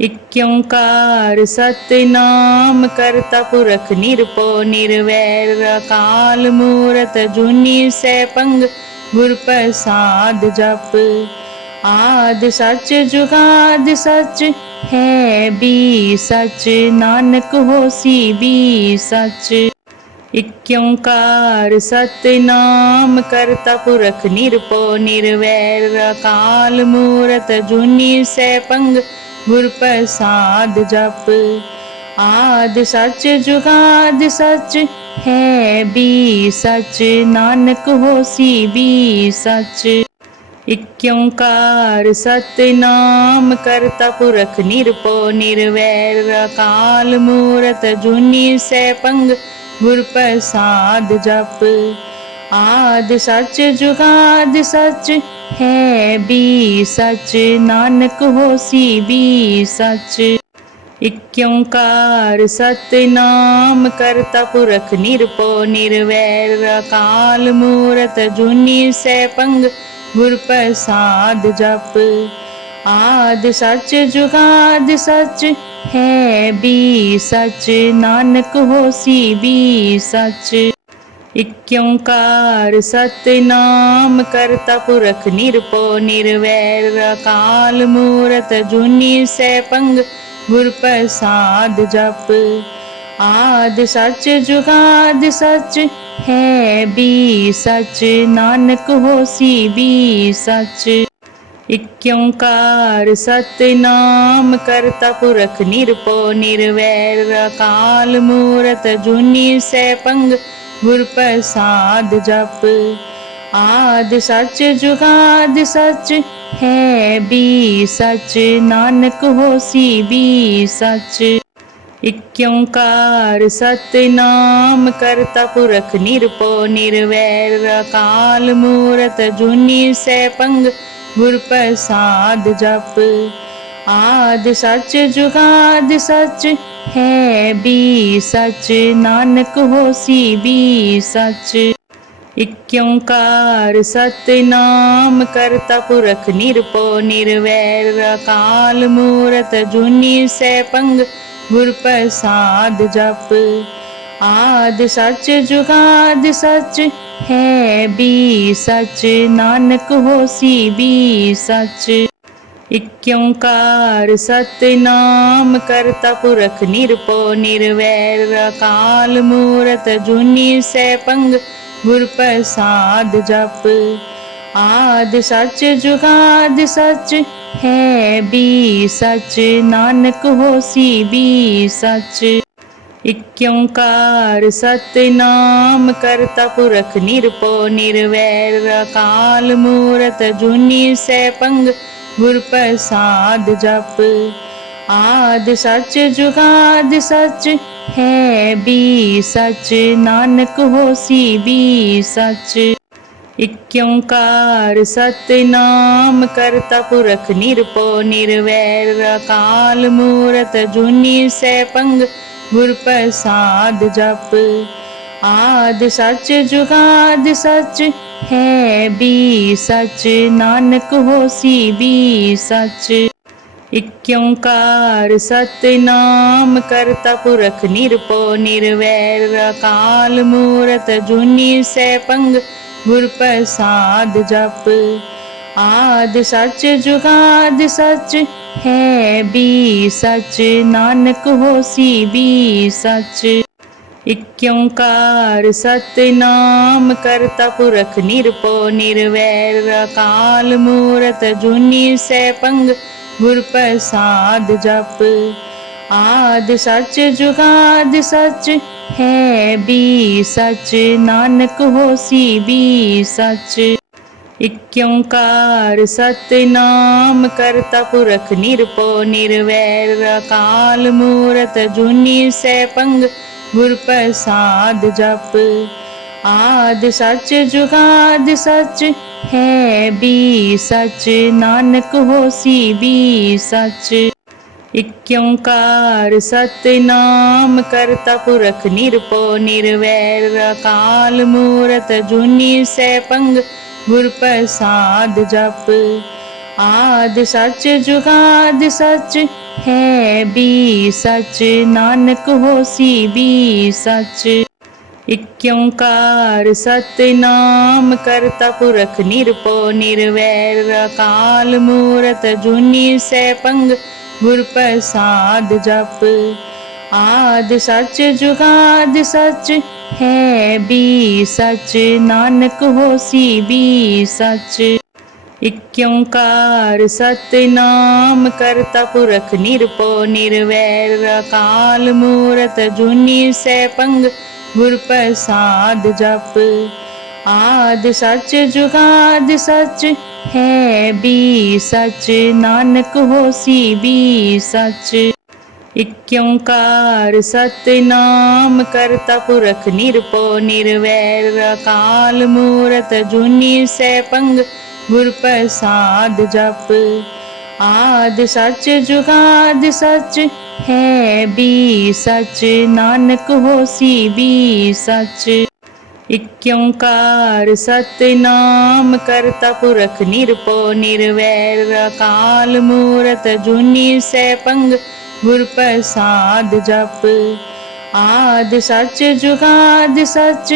ਇਕ ਓੰਕਾਰ ਸਤਿਨਾਮ ਕਰਤਾ ਪੁਰਖ ਨਿਰਭਉ ਨਿਰਵੈਰ ਅਕਾਲ ਮੂਰਤ ਜੁਨੀ ਸੈਭੰਗ ਗੁਰ ਪ੍ਰਸਾਦ ਜਪ ਆਦ ਸੱਚ ਜੁਗਾਦ ਸੱਚ ਹੈ ਬੀ ਸੱਚ ਨਾਨਕ ਹੋਸੀ ਵੀ ਸੱਚ ਇਕ ਓੰਕਾਰ ਸਤਿਨਾਮ ਕਰਤਾ ਪੁਰਖ ਨਿਰਭਉ ਨਿਰਵੈਰ ਅਕਾਲ ਮੂਰਤ ਜੁਨੀ ਸੈ ਸੈਭੰਗ ਗੁਰ ਪ੍ਰਸਾਦ ਜਪ। ਆਦ ਸੱਚ ਜੁਗਾਦ ਸੱਚ ਹੈ ਵੀ ਸੱਚ। ਨਾਨਕ ਹੋਸੀ ਵੀ ਸੱਚ। ਇਕ ਓੰਕਾਰ ਸਤਿਨਾਮ ਕਰਤਾ ਪੁਰਖ ਨਿਰਪੋ ਨਿਰਵੈਰ। ਅਕਾਲ ਮੂਰਤ ਜੁਨੀ ਸੈਭੰਗ ਗੁਰ ਪ੍ਰਸਾਦ ਜਪ। ਆਦ ਸੱਚ ਜੁਗਾਦ ਸੱਚ ਹੈ ਵੀ ਸੱਚ। ਨਾਨਕ ਹੋਸੀ ਵੀ ਸੱਚ। ਇਕ ਓੰਕਾਰ ਸਤਿਨਾਮ ਕਰਤਾ ਪੁਰਖ ਨਿਰਪੋ ਨਿਰਵੈਰ। ਅਕਾਲ ਮੂਰਤ ਜੁਨੀ ਸੈਭੰਗ ਗੁਰ ਪ੍ਰਸਾਦ ਜਪ। ਆਦ ਸੱਚ ਜੁਗਾਦ ਸੱਚ ਹੈ ਵੀ ਸੱਚ। ਨਾਨਕ ਹੋਸੀ ਵੀ ਸੱਚ। ਇਕ ਓੰਕਾਰ ਸਤਿਨਾਮ ਕਰਤਾ ਪੁਰਖ ਨਿਰਭਉ ਨਿਰਵੈਰ ਅਕਾਲ ਮੂਰਤ ਜੁਨੀ ਸੈਭੰਗ ਗੁਰ ਪ੍ਰਸਾਦ ਜਪ ਆਦ ਸੱਚ ਜੁਗਾਦ ਸੱਚ ਹੈ ਬੀ ਸੱਚ ਨਾਨਕ ਹੋਸੀ ਵੀ ਸੱਚ ਇਕ ਓੰਕਾਰ ਸਤਿਨਾਮ ਕਰਤਾ ਪੁਰਖ ਨਿਰਭਉ ਨਿਰਵੈਰ ਅਕਾਲ ਮੂਰਤ ਜੁਨੀ ਸੈ ਸੈਭੰਗ ਗੁਰ ਪ੍ਰਸਾਦ ਜਪ। ਆਦ ਸੱਚ ਜੁਗਾਦ ਸੱਚ ਹੈ ਵੀ ਸੱਚ। ਨਾਨਕ ਹੋਸੀ ਵੀ ਸੱਚ। ਇਕ ਓੰਕਾਰ ਸਤਿਨਾਮ ਕਰਤਾ ਪੁਰਖ ਨਿਰਪੋ ਨਿਰਵੈਰ। ਅਕਾਲ ਮੂਰਤ ਜੁਨੀ ਸੈਭੰਗ ਗੁਰ ਪ੍ਰਸਾਦ ਜਪ। ਆਦ ਸੱਚ ਜੁਗਾਦ ਸੱਚ ਹੈ ਵੀ ਸੱਚ। ਨਾਨਕ ਹੋਸੀ ਵੀ ਸੱਚ। ਇਕ ਓੰਕਾਰ ਸਤਿਨਾਮ ਕਰਤਾ ਪੁਰਖ ਨਿਰਪੋ ਨਿਰਵੈਰ। ਅਕਾਲ ਮੂਰਤ ਜੁਨੀ ਸੈਭੰਗ ਗੁਰ ਪ੍ਰਸਾਦ ਜਪ। ਆਦ ਸੱਚ ਜੁਗਾਦ ਸੱਚ ਹੈ ਵੀ ਸੱਚ। ਨਾਨਕ ਹੋਸੀ ਵੀ ਸੱਚ। ਇਕ ਓੰਕਾਰ ਸਤਿਨਾਮ ਕਰਤਾ ਪੁਰਖ ਨਿਰਭਉ ਨਿਰਵੈਰ ਅਕਾਲ ਮੂਰਤ ਜੁਨੀ ਸੈਭੰਗ ਗੁਰ ਪ੍ਰਸਾਦ ਜਪ ਆਦ ਸੱਚ ਜੁਗਾਦ ਸੱਚ ਹੈ ਬੀ ਸੱਚ ਨਾਨਕ ਹੋਸੀ ਵੀ ਸੱਚ ਇਕ ਓੰਕਾਰ ਸਤਿਨਾਮ ਕਰਤਾ ਪੁਰਖ ਨਿਰਭਉ ਨਿਰਵੈਰ ਅਕਾਲ ਮੂਰਤ ਜੁਨੀ ਸੈ ਸੈਭੰਗ ਗੁਰ ਪ੍ਰਸਾਦ ਜਪ। ਆਦ ਸੱਚ ਜੁਗਾਦ ਸੱਚ ਹੈ ਵੀ ਸੱਚ। ਨਾਨਕ ਹੋਸੀ ਵੀ ਸੱਚ। ਇਕ ਓੰਕਾਰ ਸਤਿਨਾਮ ਕਰਤਾ ਪੁਰਖ ਨਿਰਪੋ ਨਿਰਵੈਰ। ਅਕਾਲ ਮੂਰਤ ਜੁਨੀ ਸੈਭੰਗ ਗੁਰ ਪ੍ਰਸਾਦ ਜਪ। ਆਦ ਸੱਚ ਜੁਗਾਦ ਸੱਚ ਹੈ ਵੀ ਸੱਚ, ਨਾਨਕ ਹੋਸੀ ਵੀ ਸੱਚ। ਇਕ ਓੰਕਾਰ ਸਤਿਨਾਮ ਕਰਤਾ ਪੁਰਖ ਨਿਰਪੋ ਨਿਰਵੈਰ। ਅਕਾਲ ਮੂਰਤ ਜੁਨੀ ਸੈਭੰਗ ਗੁਰ ਪ੍ਰਸਾਦ ਜਪ। ਆਦ ਸੱਚ, ਜੁਗਾਦ ਸੱਚ, ਹੈ ਵੀ ਸੱਚ, ਨਾਨਕ ਹੋਸੀ ਵੀ ਸੱਚ। ਇਕ ਓੰਕਾਰ ਸਤਿਨਾਮ ਕਰਤਾ ਪੁਰਖ ਨਿਰਭਉ ਨਿਰਵੈਰ ਅਕਾਲ ਮੂਰਤ ਜੁਨੀ ਸੈਭੰਗ ਗੁਰ ਪ੍ਰਸਾਦ ਜਪ ਆਦ ਸੱਚ ਜੁਗਾਦ ਸੱਚ ਹੈ ਬੀ ਸੱਚ ਨਾਨਕ ਹੋਸੀ ਵੀ ਸੱਚ ਇਕ ਓੰਕਾਰ ਸਤਿਨਾਮ ਕਰਤਾ ਪੁਰਖ ਨਿਰਭਉ ਨਿਰਵੈਰ ਅਕਾਲ ਮੂਰਤ ਜੁਨੀ ਸੈਭੰਗ ਗੁਰ ਪ੍ਰਸਾਦ ਜਪ। ਆਦ ਸੱਚ ਜੁਗਾਦ ਸੱਚ ਹੈ ਵੀ ਸੱਚ। ਨਾਨਕ ਹੋਸੀ ਵੀ ਸੱਚ। ਇਕ ਓੰਕਾਰ ਸਤਿਨਾਮ ਕਰਤਾ ਪੁਰਖ ਨਿਰਪੋ ਨਿਰਵੈਰ। ਅਕਾਲ ਮੂਰਤ ਜੁਨੀ ਸੈਭੰਗ ਗੁਰ ਪ੍ਰਸਾਦ ਜਪ। ਆਦ ਸੱਚ ਜੁਗਾਦ ਸੱਚ ਹੈ ਵੀ ਸੱਚ। ਨਾਨਕ ਹੋਸੀ ਵੀ ਸੱਚ। ਇਕ ਓੰਕਾਰ ਸਤਿਨਾਮ ਕਰਤਾ ਪੁਰਖ ਨਿਰਪੋ ਨਿਰਵੈਰ। ਅਕਾਲ ਮੂਰਤ ਜੁਨੀ ਸੈਭੰਗ ਗੁਰ ਪ੍ਰਸਾਦ ਜਪ। ਆਦ ਸੱਚ ਜੁਗਾਦ ਸੱਚ ਹੈ ਵੀ ਸੱਚ। ਨਾਨਕ ਹੋਸੀ ਵੀ ਸੱਚ। ਇਕ ਓੰਕਾਰ ਸਤਿਨਾਮ ਕਰਤਾ ਪੁਰਖ ਨਿਰਭਉ ਨਿਰਵੈਰ ਅਕਾਲ ਮੂਰਤ ਜੁਨੀ ਸੈਭੰਗ ਗੁਰ ਪ੍ਰਸਾਦ ਜਪ ਆਦ ਸੱਚ ਜੁਗਾਦ ਸੱਚ ਹੈ ਬੀ ਸੱਚ ਨਾਨਕ ਹੋਸੀ ਵੀ ਸੱਚ ਇਕ ਓੰਕਾਰ ਸਤਿਨਾਮ ਕਰਤਾ ਪੁਰਖ ਨਿਰਭਉ ਨਿਰਵੈਰ ਅਕਾਲ ਮੂਰਤ ਜੁਨੀ ਸੈ ਸੈਭੰਗ ਗੁਰ ਪ੍ਰਸਾਦ ਜਪ। ਆਦ ਸੱਚ ਜੁਗਾਦ ਸੱਚ ਹੈ ਬੀ ਸੱਚ। ਨਾਨਕ ਹੋਸੀ ਵੀ ਸੱਚ। ਇਕ ਓੰਕਾਰ ਸਤਿਨਾਮ ਕਰਤਾ ਪੁਰਖ ਨਿਰਪੋ ਨਿਰਵੈਰ। ਅਕਾਲ ਮੂਰਤ ਜੁਨੀ ਸੈਭੰਗ ਗੁਰ ਪ੍ਰਸਾਦ ਜਪ। ਆਦ ਸੱਚ ਜੁਗਾਦ ਸੱਚ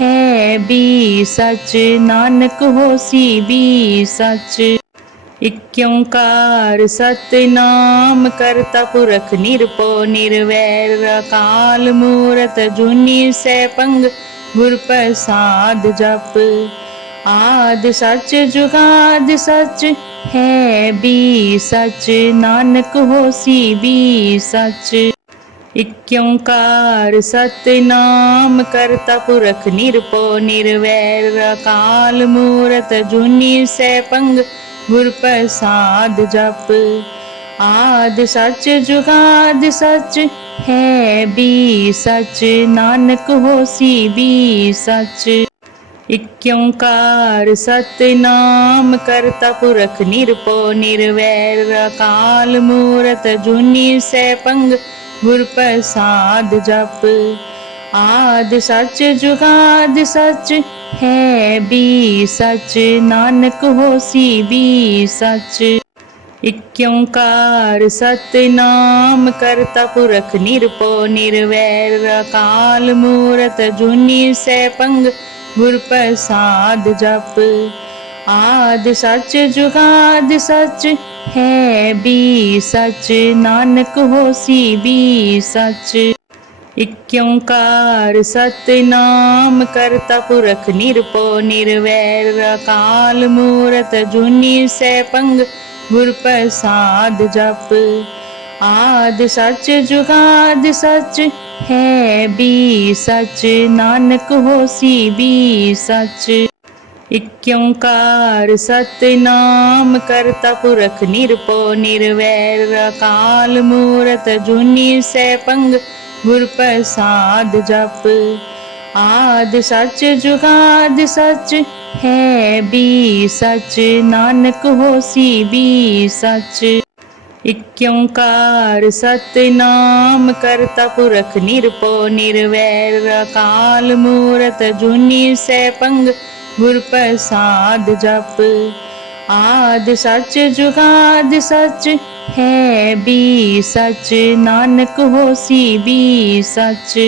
ਹੈ ਵੀ ਸੱਚ। ਨਾਨਕ ਹੋਸੀ ਵੀ ਸੱਚ। ਇਕ ਓੰਕਾਰ ਸਤਿਨਾਮ ਕਰਤਾ ਪੁਰਖ ਨਿਰਪੋ ਨਿਰਵੈਰ। ਅਕਾਲ ਮੂਰਤ ਜੁਨੀ ਸੈਭੰਗ ਗੁਰ ਪ੍ਰਸਾਦ ਜਪ। ਆਦ ਸੱਚ ਜੁਗਾਦ ਸੱਚ ਹੈ ਵੀ ਸੱਚ। ਨਾਨਕ ਹੋਸੀ ਵੀ ਸੱਚ। ਇਕ ਓੰਕਾਰ ਸਤਿਨਾਮ ਕਰਤਾ ਪੁਰਖ ਨਿਰਭਉ ਨਿਰਵੈਰ ਅਕਾਲ ਮੂਰਤ ਜੁਨੀ ਸੈਭੰਗ ਗੁਰ ਪ੍ਰਸਾਦ ਜਪ ਆਦ ਸੱਚ ਜੁਗਾਦ ਸੱਚ ਹੈ ਬੀ ਸੱਚ ਨਾਨਕ ਹੋਸੀ ਵੀ ਸੱਚ ਇਕ ਓੰਕਾਰ ਸਤਿਨਾਮ ਕਰਤਾ ਪੁਰਖ ਨਿਰਭਉ ਨਿਰਵੈਰ ਅਕਾਲ ਮੂਰਤ ਜੁਨੀ ਸੈਭੰਗ ਗੁਰ ਪ੍ਰਸਾਦ ਜਪ। ਆਦ ਸੱਚ ਜੁਗਾਦ ਸੱਚ ਹੈ ਬੀ ਸੱਚ। ਨਾਨਕ ਹੋਸੀ ਵੀ ਸੱਚ। ਇਕ ਓੰਕਾਰ ਸਤਿਨਾਮ ਕਰਤਾ ਪੁਰਖ ਨਿਰਪੋ ਨਿਰਵੈਰ। ਅਕਾਲ ਮੂਰਤ ਜੁਨੀ ਸੈਭੰਗ ਗੁਰ ਪ੍ਰਸਾਦ ਜਪ। ਆਦ ਸੱਚ ਜੁਗਾਦ ਸੱਚ ਹੈ ਵੀ ਸੱਚ। ਨਾਨਕ ਹੋਸੀ ਵੀ ਸੱਚ। ਇਕ ਓੰਕਾਰ ਸਤਿਨਾਮ ਕਰਤਾ ਪੁਰਖ ਨਿਰਪੋ ਨਿਰਵੈਰ। ਕਾਲ ਮੂਰਤ ਜੁਨੀ ਸੈਭੰਗ ਗੁਰ ਪ੍ਰਸਾਦ ਜਪ। ਆਦ ਸੱਚ ਜੁਗਾਦ ਸੱਚ ਹੈ ਵੀ ਸੱਚ। ਨਾਨਕ ਹੋਸੀ ਵੀ ਸੱਚ। ਇਕ ਓੰਕਾਰ ਸਤਿਨਾਮ ਕਰਤਾ ਪੁਰਖ ਨਿਰਭਉ ਨਿਰਵੈਰ ਅਕਾਲ ਮੂਰਤ ਜੁਨੀ ਸੈਭੰਗ ਗੁਰ ਪ੍ਰਸਾਦ ਜਪ ਆਦ ਸੱਚ ਜੁਗਾਦ ਸੱਚ ਹੈ ਬੀ ਸੱਚ ਨਾਨਕ ਹੋਸੀ ਵੀ ਸੱਚ ਇਕ ਓੰਕਾਰ ਸਤਿਨਾਮ ਕਰਤਾ ਪੁਰਖ ਨਿਰਭਉ ਨਿਰਵੈਰ ਅਕਾਲ ਮੂਰਤ ਜੁਨੀ ਸੈਭੰਗ ਗੁਰ ਪ੍ਰਸਾਦ ਜਪ। ਆਦ ਸੱਚ ਜੁਗਾਦ ਸੱਚ ਹੈ ਵੀ ਸੱਚ। ਨਾਨਕ ਹੋਸੀ ਵੀ ਸੱਚ।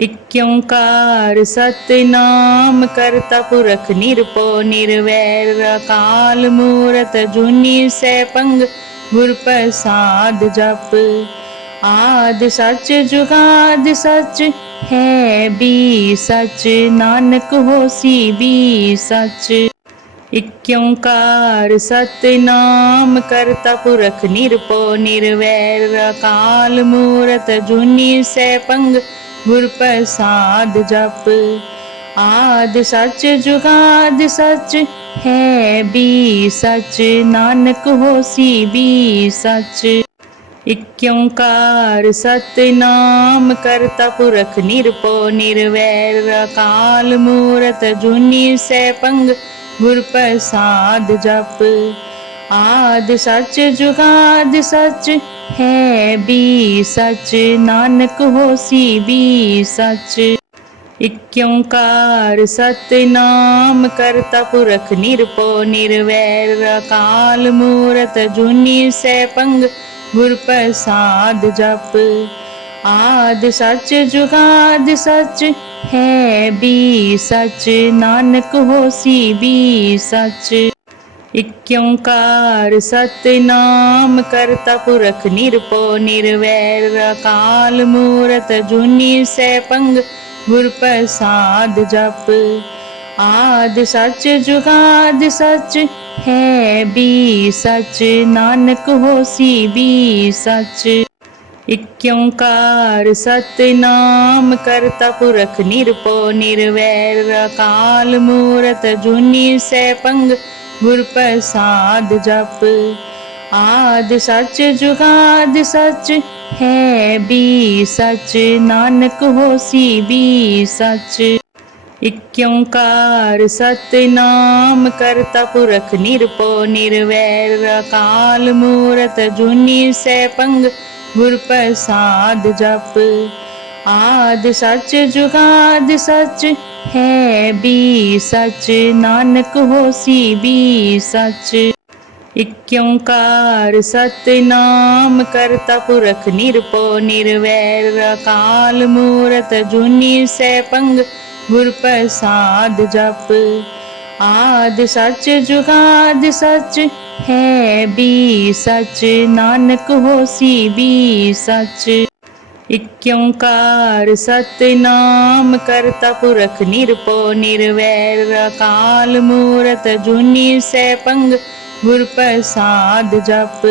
ਇਕ ਓੰਕਾਰ ਸਤਿਨਾਮ ਕਰਤਾ ਪੁਰਖ ਨਿਰਪੋ ਨਿਰਵੈਰ। ਅਕਾਲ ਮੂਰਤ ਜੁਨੀ ਸੈਭੰਗ ਗੁਰ ਪ੍ਰਸਾਦ ਜਪ। ਆਦ ਸੱਚ ਜੁਗਾਦ ਸੱਚ ਹੈ ਵੀ ਸੱਚ। ਨਾਨਕ ਹੋਸੀ ਵੀ ਸੱਚ। ਇਕ ਓੰਕਾਰ ਸਤਿਨਾਮ ਕਰਤਾ ਪੁਰਖ ਨਿਰਪੋ ਨਿਰਵੈਰ। ਅਕਾਲ ਮੂਰਤ ਜੁਨੀ ਸੈਭੰਗ ਗੁਰ ਪ੍ਰਸਾਦ ਜਪ। ਆਦ ਸੱਚ ਜੁਗਾਦ ਸੱਚ ਹੈ ਵੀ ਸੱਚ। ਨਾਨਕ ਹੋਸੀ ਵੀ ਸੱਚ। ਇਕ ਓੰਕਾਰ ਸਤਿਨਾਮ ਕਰਤਾ ਪੁਰਖ ਨਿਰਭਉ ਨਿਰਵੈਰ ਅਕਾਲ ਮੂਰਤ ਜੁਨੀ ਸੈਭੰਗ ਗੁਰ ਪ੍ਰਸਾਦ ਜਪ ਆਦ ਸੱਚ ਜੁਗਾਦ ਸੱਚ ਹੈ ਬੀ ਸੱਚ ਨਾਨਕ ਹੋਸੀ ਵੀ ਸੱਚ ਇਕ ਓੰਕਾਰ ਸਤਿਨਾਮ ਕਰਤਾ ਪੁਰਖ ਨਿਰਭਉ ਨਿਰਵੈਰ ਅਕਾਲ ਮੂਰਤ ਜੁਨੀ ਸੈਭੰਗ ਗੁਰ ਪ੍ਰਸਾਦ ਜਪ। ਆਦ ਸੱਚ ਜੁਗਾਦ ਸੱਚ ਹੈ ਵੀ ਸੱਚ। ਨਾਨਕ ਹੋਸੀ ਵੀ ਸੱਚ। ਇਕ ਓੰਕਾਰ ਸਤਿਨਾਮ ਕਰਤਾ ਪੁਰਖ ਨਿਰਪੋ ਨਿਰਵੈਰ। ਅਕਾਲ ਮੂਰਤ ਜੁਨੀ ਸੈਭੰਗ ਗੁਰ ਪ੍ਰਸਾਦ ਜਪ। ਆਦ ਸੱਚ ਜੁਗਾਦ ਸੱਚ ਹੈ ਵੀ ਸੱਚ, ਨਾਨਕ ਹੋਸੀ ਵੀ ਸੱਚ। ਇਕ ਓੰਕਾਰ ਸਤਿਨਾਮ ਕਰਤਾ ਪੁਰਖ ਨਿਰਪੋ ਨਿਰਵੈਰ, ਅਕਾਲ ਮੂਰਤ ਜੁਨੀ ਸੈਭੰਗ ਗੁਰ ਪ੍ਰਸਾਦ ਜਪ। ਆਦ ਸੱਚ ਜੁਗਾਦ ਸੱਚ ਹੈ ਵੀ ਸੱਚ, ਨਾਨਕ ਹੋਸੀ ਵੀ ਸੱਚ। ਇਕ ਓੰਕਾਰ ਸਤਿਨਾਮ ਕਰਤਾ ਪੁਰਖ ਨਿਰਭਉ ਨਿਰਵੈਰ ਅਕਾਲ ਮੂਰਤ ਜੁਨੀ ਸੈਭੰਗ ਗੁਰ ਪ੍ਰਸਾਦ ਜਪ ਆਦ ਸੱਚ ਜੁਗਾਦ ਸੱਚ ਹੈ ਬੀ ਸੱਚ ਨਾਨਕ ਹੋਸੀ ਵੀ ਸੱਚ ਇਕ ਓੰਕਾਰ ਸਤਿਨਾਮ ਕਰਤਾ ਪੁਰਖ ਨਿਰਭਉ ਨਿਰਵੈਰ ਅਕਾਲ ਮੂਰਤ ਜੁਨੀ ਸੈਭੰਗ ਗੁਰ ਪ੍ਰਸਾਦ ਜਪ। ਆਦ ਸੱਚ ਜੁਗਾਦ ਸੱਚ ਹੈ ਬੀ ਸੱਚ। ਨਾਨਕ ਹੋਸੀ ਵੀ ਸੱਚ। ਇਕ ਓੰਕਾਰ ਸਤਿਨਾਮ ਕਰਤਾ ਪੁਰਖ ਨਿਰਪੋ ਨਿਰਵੈਰ। ਅਕਾਲ ਮੂਰਤ ਜੁਨੀ ਸੈਭੰਗ ਗੁਰ ਪ੍ਰਸਾਦ ਜਪ।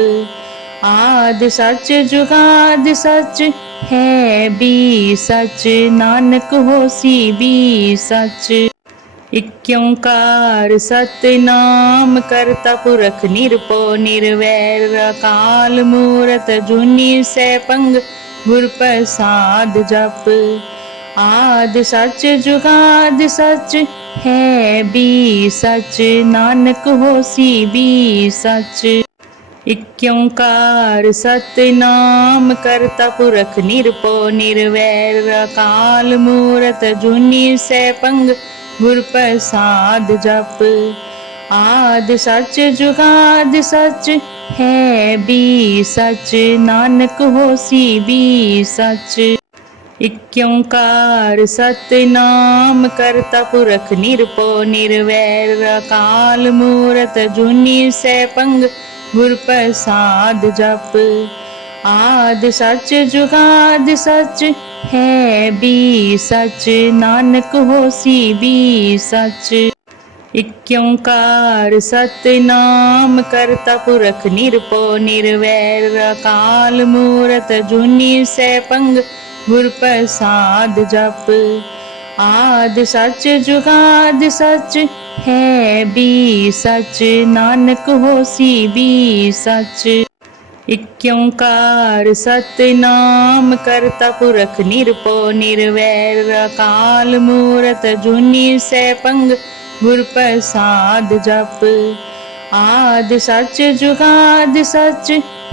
ਆਦ ਸੱਚ ਜੁਗਾਦ ਸੱਚ ਹੈ ਵੀ ਸੱਚ, ਨਾਨਕ ਹੋਸੀ ਵੀ ਸੱਚ। ਇਕ ਓੰਕਾਰ ਸਤਿਨਾਮ ਕਰਤਾ ਪੁਰਖ ਨਿਰਪੋ ਨਿਰਵੈਰ, ਅਕਾਲ ਮੂਰਤ ਜੁਨੀ ਸੈਭੰਗ ਗੁਰ ਪ੍ਰਸਾਦ ਜਪ। ਆਦ ਸੱਚ, ਜੁਗਾਦ ਸੱਚ, ਹੈ ਵੀ ਸੱਚ, ਨਾਨਕ ਹੋਸੀ ਵੀ ਸੱਚ। ਇਕ ਓੰਕਾਰ ਸਤਿਨਾਮ ਕਰਤਾ ਪੁਰਖ ਨਿਰਭਉ ਨਿਰਵੈਰ ਅਕਾਲ ਮੂਰਤ ਜੁਨੀ ਸੈਭੰਗ ਗੁਰ ਪ੍ਰਸਾਦ ਜਪ ਆਦ ਸੱਚ ਜੁਗਾਦ ਸੱਚ ਹੈ ਬੀ ਸੱਚ ਨਾਨਕ ਹੋਸੀ ਵੀ ਸੱਚ ਇਕ ਓੰਕਾਰ ਸਤਿਨਾਮ ਕਰਤਾ ਪੁਰਖ ਨਿਰਭਉ ਨਿਰਵੈਰ ਅਕਾਲ ਮੂਰਤ ਜੁਨੀ ਸੈ ਸੈਭੰਗ ਗੁਰ ਪ੍ਰਸਾਦ ਜਪ। ਆਦ ਸੱਚ ਜੁਗਾਦ ਸੱਚ ਹੈ ਵੀ ਸੱਚ। ਨਾਨਕ ਹੋਸੀ ਵੀ ਸੱਚ। ਇਕ ਓੰਕਾਰ ਸਤਿਨਾਮ ਕਰਤਾ ਪੁਰਖ ਨਿਰਪੋ ਨਿਰਵੈਰ। ਅਕਾਲ ਮੂਰਤ ਜੁਨੀ ਸੈਭੰਗ ਗੁਰ ਪ੍ਰਸਾਦ ਜਪ। ਆਦ ਸੱਚ ਜੁਗਾਦ ਸੱਚ ਹੈ ਵੀ ਸੱਚ। ਨਾਨਕ ਹੋਸੀ ਵੀ ਸੱਚ। ਇਕ ਓੰਕਾਰ ਸਤਿਨਾਮ ਕਰਤਾ ਪੁਰਖ ਨਿਰਪੋ ਨਿਰਵੈਰ। ਅਕਾਲ ਮੂਰਤ ਜੁਨੀ ਸੈਭੰਗ ਗੁਰ ਪ੍ਰਸਾਦ ਜਪ। ਆਦ ਸੱਚ ਜੁਗਾਦ ਸੱਚ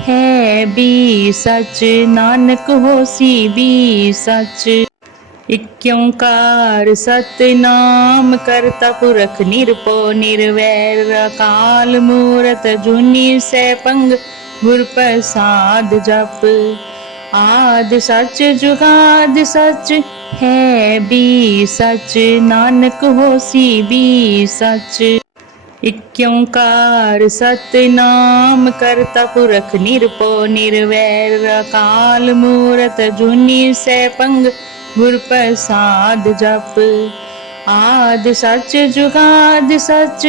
ਹੈ ਵੀ ਸੱਚ। ਨਾਨਕ ਹੋਸੀ ਵੀ ਸੱਚ। ਇਕ ਓੰਕਾਰ ਸਤਿਨਾਮ ਕਰਤਾ ਪੁਰਖ ਨਿਰਭਉ ਨਿਰਵੈਰ ਅਕਾਲ ਮੂਰਤ ਜੁਨੀ ਸੈਭੰਗ ਗੁਰ ਪ੍ਰਸਾਦ ਜਪ ਆਦ ਸੱਚ ਜੁਗਾਦ ਸੱਚ ਹੈ ਬੀ ਸੱਚ ਨਾਨਕ ਹੋਸੀ ਵੀ ਸੱਚ ਇਕ ਓੰਕਾਰ ਸਤਿਨਾਮ ਕਰਤਾ ਪੁਰਖ ਨਿਰਭਉ ਨਿਰਵੈਰ ਅਕਾਲ ਮੂਰਤ ਜੁਨੀ ਸੈਭੰਗ ਗੁਰ ਪ੍ਰਸਾਦ ਜਪ। ਆਦ ਸੱਚ ਜੁਗਾਦ ਸੱਚ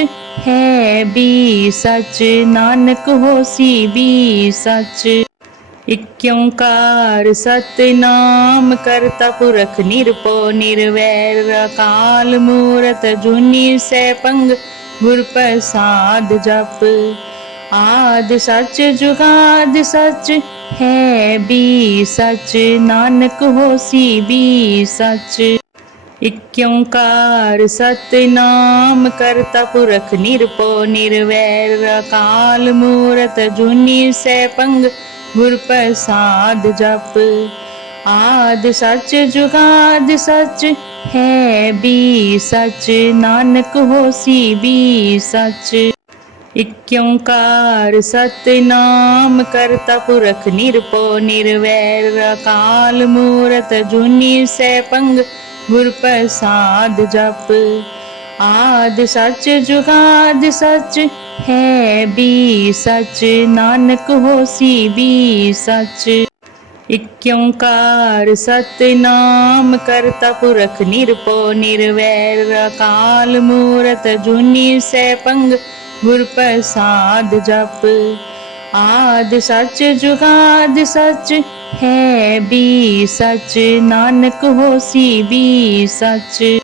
ਹੈ ਬੀ ਸੱਚ। ਨਾਨਕ ਹੋਸੀ ਵੀ ਸੱਚ। ਇਕ ਓੰਕਾਰ ਸਤਿਨਾਮ ਕਰਤਾ ਪੁਰਖ ਨਿਰਪੋ ਨਿਰਵੈਰ। ਅਕਾਲ ਮੂਰਤ ਜੁਨੀ ਸੈਭੰਗ ਗੁਰ ਪ੍ਰਸਾਦ ਜਪ। ਆਦ ਸੱਚ ਜੁਗਾਦ ਸੱਚ ਹੈ ਵੀ ਸੱਚ। ਨਾਨਕ ਹੋਸੀ ਵੀ ਸੱਚ। ਇਕ ਓੰਕਾਰ ਸਤਿਨਾਮ ਕਰਤਾ ਪੁਰਖ ਨਿਰਪੋ ਨਿਰਵੈਰ। ਅਕਾਲ ਮੂਰਤ ਜੁਨੀ ਸੈਭੰਗ ਗੁਰ ਪ੍ਰਸਾਦ ਜਪ। ਆਦ ਸੱਚ ਜੁਗਾਦ ਸੱਚ ਹੈ ਵੀ ਸੱਚ। ਨਾਨਕ ਹੋਸੀ ਵੀ ਸੱਚ। ਇਕ ਓੰਕਾਰ ਸਤਿਨਾਮ ਕਰਤਾ ਪੁਰਖ ਨਿਰਭਉ ਨਿਰਵੈਰ ਅਕਾਲ ਮੂਰਤ ਜੁਨੀ ਸੈਭੰਗ ਗੁਰ ਪ੍ਰਸਾਦ ਜਪ ਆਦ ਸੱਚ ਜੁਗਾਦ ਸੱਚ ਹੈ ਬੀ ਸੱਚ ਨਾਨਕ ਹੋਸੀ ਵੀ ਸੱਚ ਇਕ ਓੰਕਾਰ ਸਤਿਨਾਮ ਕਰਤਾ ਪੁਰਖ ਨਿਰਭਉ ਨਿਰਵੈਰ ਅਕਾਲ ਮੂਰਤ ਜੁਨੀ ਸੈ ਸੈਭੰਗ ਗੁਰ ਪ੍ਰਸਾਦ ਜਪ। ਆਦ ਸੱਚ ਜੁਗਾਦ ਸੱਚ ਹੈ ਵੀ ਸੱਚ। ਨਾਨਕ ਹੋਸੀ ਵੀ ਸੱਚ।